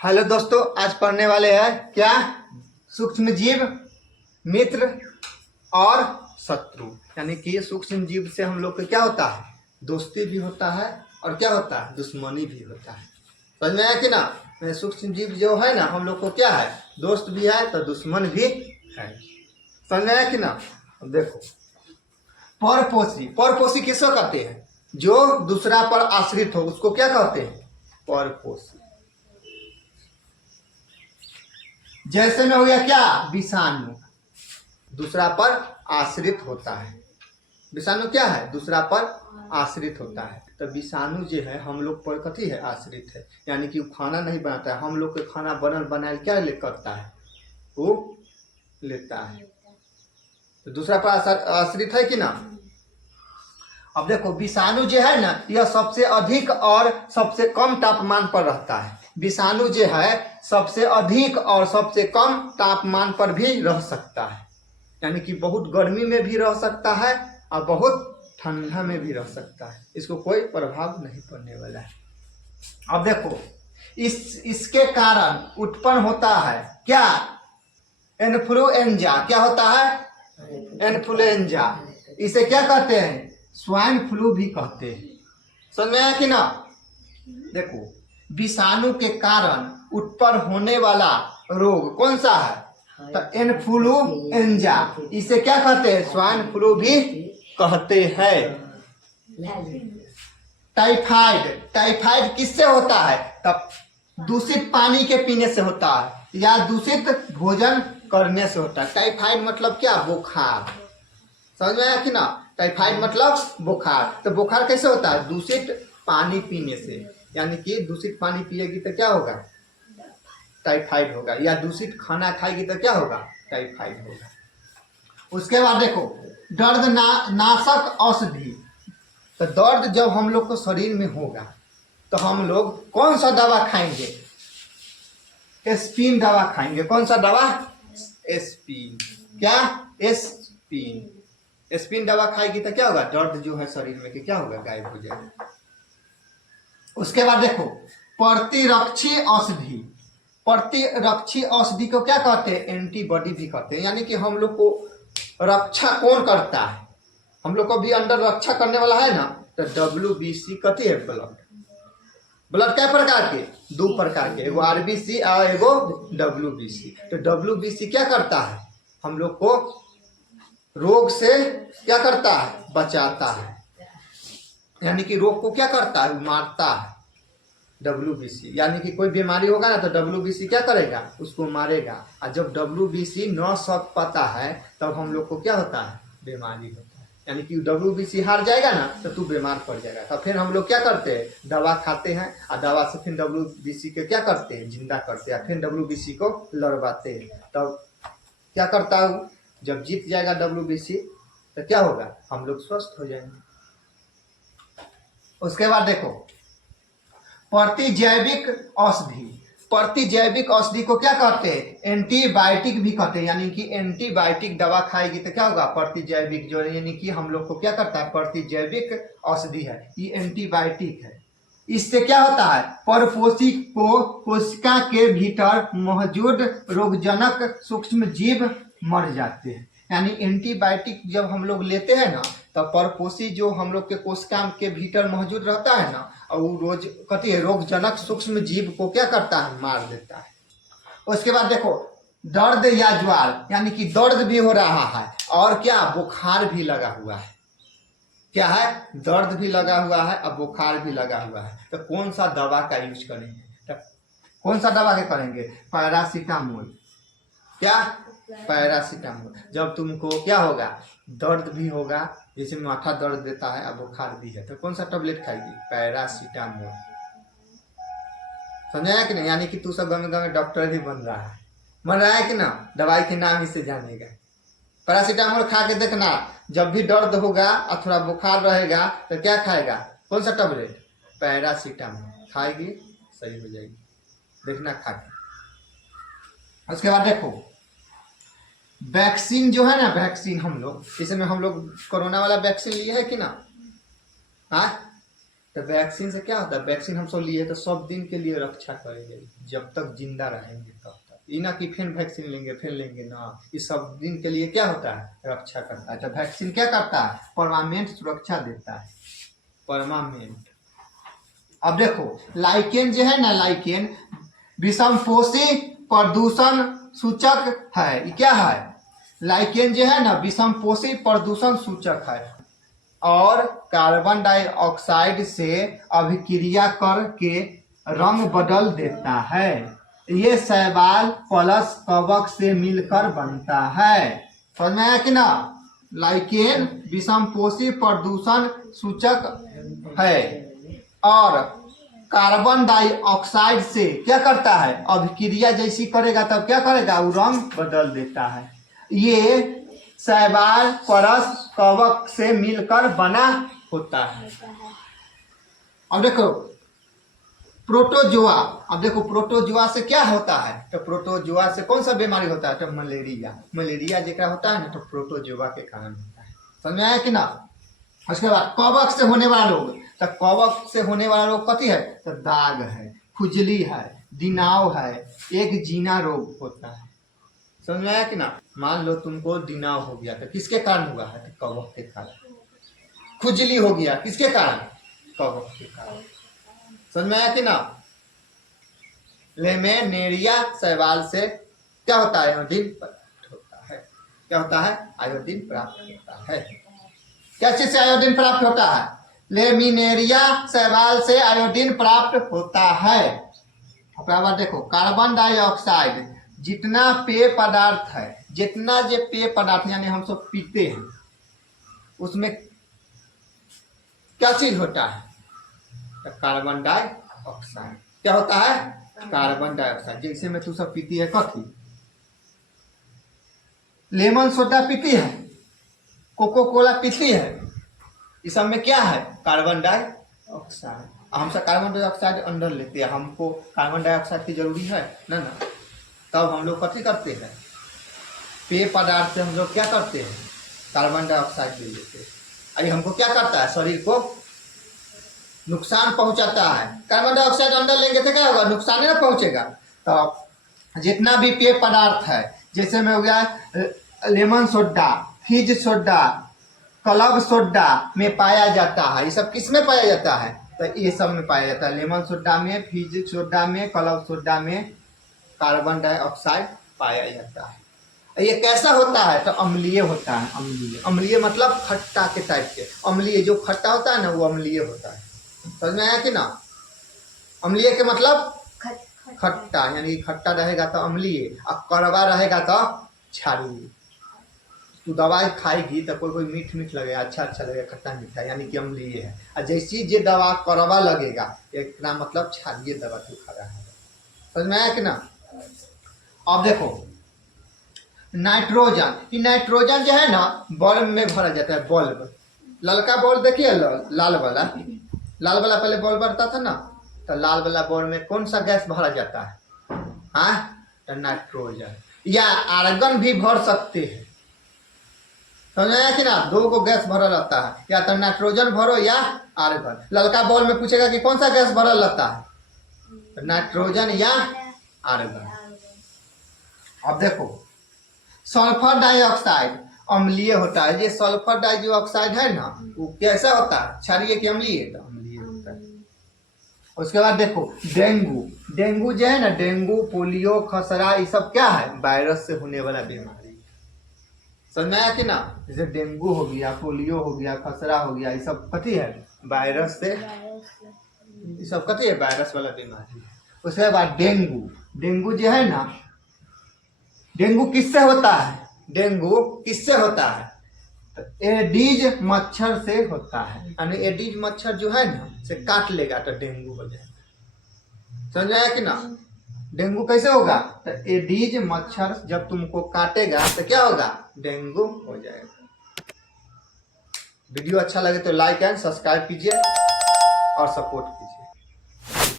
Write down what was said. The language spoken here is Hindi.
हेलो दोस्तों, आज पढ़ने वाले हैं क्या? सूक्ष्म जीव, मित्र और शत्रु। यानी कि सूक्ष्म जीव से हम लोग को क्या होता है, दोस्ती भी होता है और क्या होता है, दुश्मनी भी होता है। समझ में आया कि ना? सूक्ष्म जीव जो है ना, हम लोग को क्या है, दोस्त भी है तो दुश्मन भी है। समझ में आया कि ना? अब देखो, परपोषी। परपोषी किसको कहते हैं? जो दूसरा पर आश्रित हो उसको क्या कहते हैं? परपोषी। जैसे में हो गया क्या, विषाणु, दूसरा पर आश्रित होता है। विषाणु क्या है, दूसरा पर आश्रित होता है। तो विषाणु जो है हम लोग पर कथी है, आश्रित है। यानी कि वो खाना नहीं बनाता है, हम लोग के खाना बनल बनाए क्या करता है, वो लेता है। तो दूसरा पर आश्रित है कि ना? अब देखो, विषाणु जो है ना, यह सबसे अधिक और सबसे कम तापमान पर रहता है। विषाणु जो है सबसे अधिक और सबसे कम तापमान पर भी रह सकता है। यानी कि बहुत गर्मी में भी रह सकता है और बहुत ठंडा में भी रह सकता है। इसको कोई प्रभाव नहीं पड़ने वाला है। अब देखो, इसके कारण उत्पन्न होता है क्या, इन्फ्लुएंजा। क्या होता है? इन्फ्लुएंजा। इसे क्या कहते हैं? स्वाइन फ्लू भी कहते हैं। समझ में आया कि ना? देखो, विषाणु के कारण उत्पन्न होने वाला रोग कौन सा है? तो इन्फ्लुएंजा। इसे क्या कहते हैं? स्वाइन फ्लू भी कहते हैं। टाइफाइड। टाइफाइड किससे होता है? तब दूषित पानी के पीने से होता है या दूषित भोजन करने से होता है। टाइफाइड मतलब क्या, बुखार। समझ में आया कि ना? टाइफाइड मतलब बुखार। तो बुखार कैसे होता है? दूषित पानी पीने से। यानी कि दूषित पानी पिएगी तो क्या होगा, टाइफाइड होगा। या दूषित खाना खाएगी तो क्या होगा, टाइफाइड होगा। उसके बाद देखो, दर्द नाशक औषधि। तो दर्द जब हम लोग को शरीर में होगा तो हम लोग कौन सा दवा खाएंगे? एस्पिन दवा खाएंगे। कौन सा दवा? एस्पिन। क्या? एस्पिन। एस्पिन दवा खाएगी तो क्या होगा, दर्द जो है शरीर में क्या होगा, गायब हो जाएगा। उसके बाद देखो, प्रतिरक्षी औषधि। प्रतिरक्षी औषधि को क्या कहते हैं? एंटीबॉडी भी कहते हैं। यानी कि हम लोग को रक्षा कौन करता है? हम लोग को भी अंदर रक्षा करने वाला है ना। तो WBC कथी है? ब्लड। ब्लड क्या प्रकार के? दो प्रकार के, एगो RBC और एगो WBC। तो WBC क्या करता है, हम लोग को रोग से क्या करता है, बचाता है। यानी कि रोग को क्या करता है, मारता है। WBC यानी कि कोई बीमारी होगा ना तो WBC क्या करेगा, उसको मारेगा। और जब WBC न सक पाता है तब हम लोग को क्या होता है, बीमारी होता है। यानी कि WBC हार जाएगा ना तो तू बीमार पड़ जाएगा। तो फिर हम लोग क्या करते हैं, दवा खाते हैं और दवा से फिर WBC के क्या करते हैं, जिंदा करते हैं। फिर WBC को लड़वाते हैं। तब क्या करता हूँ, जब जीत जाएगा WBC तो क्या होगा, हम लोग स्वस्थ हो जाएंगे। उसके बाद देखो, प्रतिजैविक औषधि। प्रतिजैविक औषधि को क्या कहते हैं? एंटीबायोटिक भी कहते हैं। यानी कि एंटीबायोटिक दवा खाएगी तो क्या होगा, प्रतिजैविक जो यानी कि हम लोग को क्या करता है, प्रतिजैविक औषधि है, ये एंटीबायोटिक है। इससे क्या होता है, परपोषी को कोशिका के भीतर मौजूद रोगजनक सूक्ष्म जीव मर जाते हैं। यानी एंटीबायोटिक जब हम लोग लेते हैं ना, तो परपोषी जो हम लोग के कोशिका के भीतर मौजूद रहता है ना, और वो रोज कथी है, रोगजनक सूक्ष्म जीव को क्या करता है, मार देता है। उसके बाद देखो, दर्द या ज्वार। यानी कि दर्द भी हो रहा है और क्या, बुखार भी लगा हुआ है। क्या है, दर्द भी लगा हुआ है और बुखार भी लगा हुआ है। तो कौन सा दवा का यूज करेंगे, तो कौन सा दवा के करेंगे, पैरासीटामोल। क्या, पैरासीटामोल। जब तुमको क्या होगा, दर्द भी होगा, जैसे माथा दर्द देता है और बुखार भी है, तो कौन सा टेबलेट खाएगी, पैरासीटामोल। समझाया कि नहीं? यानी कि तू सब गमे गमे डॉक्टर भी बन रहा है कि ना, दवाई के नाम ही से जानेगा। पैरासीटामोल खा के देखना, जब भी दर्द होगा और थोड़ा बुखार रहेगा तो क्या खाएगा, कौन सा टेबलेट, पैरासीटामोल खाएगी, सही हो जाएगी। देखना खा के। उसके बाद देखो, वैक्सीन जो है ना, वैक्सीन हम लोग, इसमें हम लोग कोरोना वाला वैक्सीन लिए है कि ना? हाँ, तो वैक्सीन से क्या होता है, वैक्सीन हम सब लिए तो सब दिन के लिए रक्षा करेंगे, जब तक जिंदा रहेंगे तब तक। ये ना कि फिर वैक्सीन लेंगे फिर लेंगे ना, ये सब दिन के लिए क्या होता है, रक्षा करता है। तो वैक्सीन क्या करता है, परमानेंट सुरक्षा देता है, परमानेंट। अब देखो लाइकेन जो है ना, लाइकेन विषमपोषी प्रदूषण सूचक है। ये क्या है, लाइकेन जो है ना विषमपोषी प्रदूषण सूचक है और कार्बन डाइऑक्साइड से अभिक्रिया करके रंग बदल देता है। ये शैवाल प्लस कवक से मिलकर बनता है। समझ में आया कि ना। लाइकेन विषमपोषी प्रदूषण सूचक है और कार्बन डाइऑक्साइड से क्या करता है, अभिक्रिया जैसी करेगा तब क्या करेगा, वो रंग बदल देता है। ये शैवाल परस कवक से मिलकर बना होता है। अब देखो प्रोटोजोआ, अब देखो प्रोटोजोआ से क्या होता है, तो प्रोटोजोआ से कौन सा बीमारी होता है, तो मलेरिया। मलेरिया जेकरा होता है ना तो प्रोटोजोआ के कारण होता है। समझ में आया कि ना। उसके बाद कवक से होने वाला रोग, तो कवक से होने वाला रोग कथी है, तो दाग है, खुजली है, दिनाव है, एक जीना रोग होता है। समझ में आया कि ना। मान लो तुमको दिनाव हो गया तो किसके कारण हुआ है, तो कवक के कारण। खुजली हो गया किसके कारण, कवक के कारण। समझ में आया कि ना। लेमेनेरिया शैवाल से क्या होता है, आयोडीन प्राप्त होता है। क्या होता है, आयोडीन प्राप्त होता है। क्या चीज से आयोडीन प्राप्त होता है, लेमिनेरिया शैवाल से आयोडीन प्राप्त होता है। अब देखो कार्बन डाइऑक्साइड जितना पेय पदार्थ है, जितना जो पेय पदार्थ यानी हम सब पीते हैं, उसमें क्या चीज होता है, तो कार्बन डाइऑक्साइड। क्या होता है, कार्बन डाइऑक्साइड। जैसे में तू सब पीती है कथी, लेमन सोडा पीती है, कोको कोला पीती है, इस सब में क्या है, कार्बन डाइऑक्साइड। हम सब कार्बन डाइऑक्साइड अंदर लेते हैं, हमको कार्बन डाइऑक्साइड की जरूरी है ना ना, तब हम लोग कथी करते हैं, पेय पदार्थ से हम लोग क्या करते हैं, कार्बन डाइऑक्साइड ले लेते हैं। अरे हमको क्या करता है, शरीर को नुकसान पहुंचाता है। कार्बन डाइऑक्साइड अंदर लेंगे तो क्या होगा, नुकसान ही ना पहुंचेगा। तो जितना भी पेय पदार्थ है, जैसे में हो गया लेमन सोडा, फिज सोडा, क्लब सोडा में पाया जाता है। ये सब किस में पाया जाता है, तो ये सब में पाया जाता है। लेमन सोडा में, फिज सोडा में, क्लब सोडा में कार्बन डाइऑक्साइड पाया जाता है। ये कैसा होता है, तो अम्लीय होता है। अम्लीय, अम्लीय मतलब खट्टा के टाइप के। अम्लीय जो खट्टा होता है ना वो अम्लीय होता है। समझ में आया कि ना। अम्लीय के मतलब खट्टा, यानी खट्टा रहेगा तो अम्लीय, और कड़वा रहेगा तो क्षारीय। तू दवाई खाएगी तो कोई कोई मीठ मीठ लगेगा, अच्छा अच्छा लगेगा, खट्टा मीठा, यानी कि अम्लीय है। और जैसी जे दवा कड़वा लगेगा, एक मतलब क्षारीय दवा तू खा रहा है। समझ में आया कि ना। अब देखो नाइट्रोजन, ये नाइट्रोजन जो है ना बल्ब में भरा जाता है। बल्ब, ललका बल्ब देखिए, लाल वाला, लाल वाला पहले बल्ब बढ़ता था ना, तो लाल वाला बल्ब में कौन सा गैस भरा जाता है, हाँ, तो नाइट्रोजन। या आर्गन भी भर सकते हैं। समझ में आया कि ना, दो को गैस भरा रहता है, या तो नाइट्रोजन भरो या आर्गन। ललका बल्ब में पूछेगा कि कौन सा गैस भरा रहता है, तो नाइट्रोजन या आर्गन। अब देखो सल्फर डाइऑक्साइड अम्लीय होता है। ये सल्फर डाइऑक्साइड है ना, वो कैसा होता है, क्षारीय कि अम्लीय, तो अम्लीय होता है। उसके बाद देखो डेंगू, डेंगू जो है ना, डेंगू, पोलियो, खसरा, ये सब क्या है, वायरस से होने वाला बीमारी। समझ में आया कि ना। जैसे डेंगू हो गया, पोलियो हो गया, खसरा हो गया, ये सब कथी है, वायरस से, ये सब कथी है, वायरस वाला बीमारी। उसके बाद डेंगू, डेंगू जो है ना, डेंगू किससे होता है, डेंगू किससे होता है, तो एडीज मच्छर से होता है। यानी एडीज मच्छर जो है ना से काट लेगा तो डेंगू हो जाएगा। समझ आया कि ना। डेंगू कैसे होगा, तो एडीज मच्छर जब तुमको काटेगा तो क्या होगा, डेंगू हो जाएगा। वीडियो अच्छा लगे तो लाइक एंड सब्सक्राइब कीजिए और सपोर्ट कीजिए।